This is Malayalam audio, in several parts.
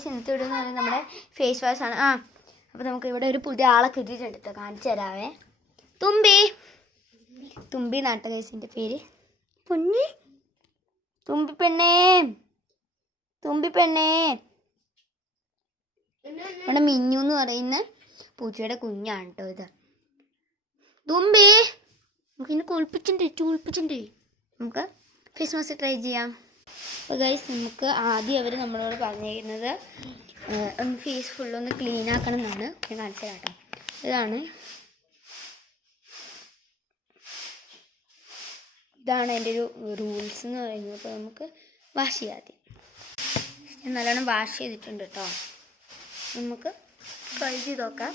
ഗൈസ് ഇന്നത്തെ വീഡിയോ എന്ന് പറയുന്നത് നമ്മുടെ ഫേസ് വാഷ് ആണ്. അപ്പോൾ നമുക്ക് ഇവിടെ ഒരു പുതിയ ആളെ കിട്ടിയിട്ടുണ്ട് കേട്ടോ, കാണിച്ചു തരാവേ. തുമ്പി നാട്ട ഗൈസിൻ്റെ പേര്. പൊന്നി തുമ്പി പെണ്ണേ. ഇവിടെ മിന്നു എന്ന് പറയുന്ന പൂച്ചയുടെ കുഞ്ഞാണ് കേട്ടോ ഇത്. തുമ്പി നമുക്ക് ഇന്ന് കുളിപ്പിച്ചിട്ടുണ്ട്. നമുക്ക് ഫേസ് മാസ്ക് ട്രൈ ചെയ്യാം. അപ്പോൾ ഗൈസ് നമുക്ക് ആദ്യം അവർ നമ്മളോട് പറഞ്ഞിരിക്കുന്നത് ഒന്ന് ഫേസ് ഫുള്ളൊന്ന് ക്ലീൻ ആക്കണം എന്നാണ്. ഞാൻ കാണിച്ചു തരാം കേട്ടോ. ഇതാണ് എൻ്റെ ഒരു റൂൾസ് എന്ന് പറയുന്നത്. അപ്പോൾ നമുക്ക് വാഷ് ചെയ്യാം. ആദ്യം ഞാൻ നല്ലോണം വാഷ് ചെയ്തിട്ടുണ്ട് കേട്ടോ. നമുക്ക് ട്രൈ ചെയ്ത് നോക്കാം.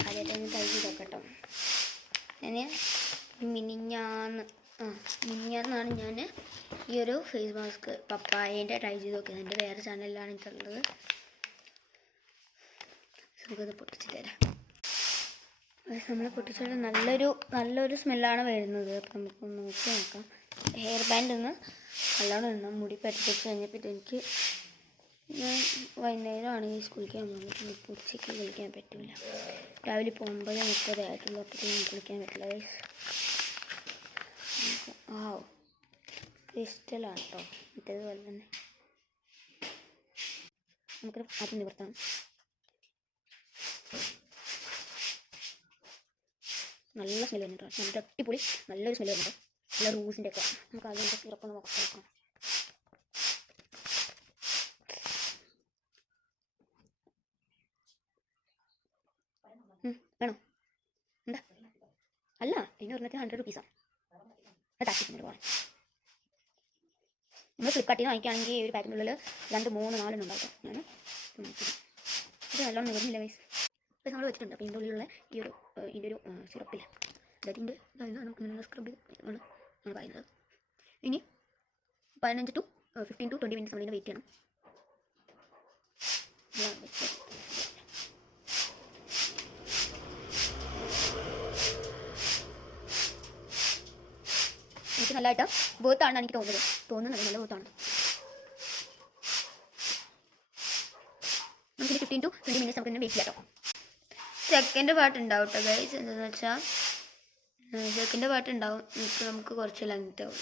കാര്യമായിട്ട് ട്രൈ ചെയ്ത് നോക്കാം കേട്ടോ. ഞാൻ മിനിഞ്ഞാന്നാണ് ഞാൻ ഈ ഒരു ഫേസ് മാസ്ക് പപ്പായേൻ്റെ ട്രൈ ചെയ്ത് നോക്കിയത്. എൻ്റെ വേറെ ചാനലിലാണ് എനിക്കുള്ളത്. നമുക്കത് പൊട്ടിച്ച് തരാം. നമ്മൾ പൊട്ടിച്ചിട്ട് നല്ലൊരു സ്മെല്ലാണ് വരുന്നത്. അപ്പം നമുക്ക് നോക്കി നോക്കാം. ഹെയർ ബാൻഡ് ഒന്ന് നല്ലോണം നിന്ന മുടി പറ്റിച്ച് കഴിഞ്ഞപ്പോൾ എനിക്ക് വൈകുന്നേരമാണ് ഈ സ്കൂളിൽ പോകുന്നത്. ഇപ്പോൾ ഉച്ചയ്ക്ക് കുളിക്കാൻ പറ്റില്ല. രാവിലെ 9:30 ആയിട്ടുള്ളൂ. അപ്പോഴത്തേക്കും കുളിക്കാൻ പറ്റില്ല. ക്രിസ്റ്റലാണ് കേട്ടോ. മറ്റേതുപോലെ തന്നെ നമുക്ക് ആദ്യം നിവർത്താം. നല്ല സ്മെല്ല് വരുന്നുണ്ടോ. നല്ല അടിപൊളി നല്ലൊരു സ്മെല്ല് വരുന്നുണ്ടോ. നല്ല റൂസിൻ്റെ ഒക്കെ. നമുക്ക് അതിൻ്റെ സിറപ്പൊന്ന് നോക്കാം. വേണോ? എന്താ അല്ല, ഇതിന് പറഞ്ഞിട്ട് 100 റുപ്പീസാണ്. അത് താക്കിട്ടുണ്ട് പോകാൻ. നമ്മൾ ഫ്ലിപ്കാർട്ടിൽ നിന്ന് വാങ്ങിക്കുകയാണെങ്കിൽ ഒരു പാക്കിനുള്ളിൽ 2, 3, 4 ഉണ്ടാവും. ഞാൻ ഇത് നല്ലോണം നിവർന്നില്ല ഗൈസ്. അപ്പോൾ നമ്മൾ വെച്ചിട്ടുണ്ട്. അപ്പോൾ ഇതിൻ്റെ ഉള്ളിലുള്ള ഇതിൻ്റെ ഒരു സിറപ്പില്ല. അതായത് നമുക്ക് ഇങ്ങനെ സ്ക്രബ് ആണ് പറയുന്നത്. ഇനി 15 to 15 to 20 മിനിറ്റ്സ് നമ്മളിങ്ങനെ വെയിറ്റ് ചെയ്യണം. എനിക്ക് നല്ലതായിട്ട് വേർത്താണെന്ന് എനിക്ക് തോന്നുന്നത് നല്ല വേർത്താണ്. നമുക്കിനി 15 to 20 മിനിറ്റ്സ് നമുക്ക് വെയിറ്റ് ചെയ്യാം. സെക്കൻഡ് പാർട്ട് ഉണ്ടാവും കേട്ടോ ഗൈസ്. എന്താണെന്ന് വെച്ചാൽ സെക്കൻഡ് പാർട്ട് ഉണ്ടാവും. നമുക്ക് കുറച്ച് ലെങ്ത് ആവും.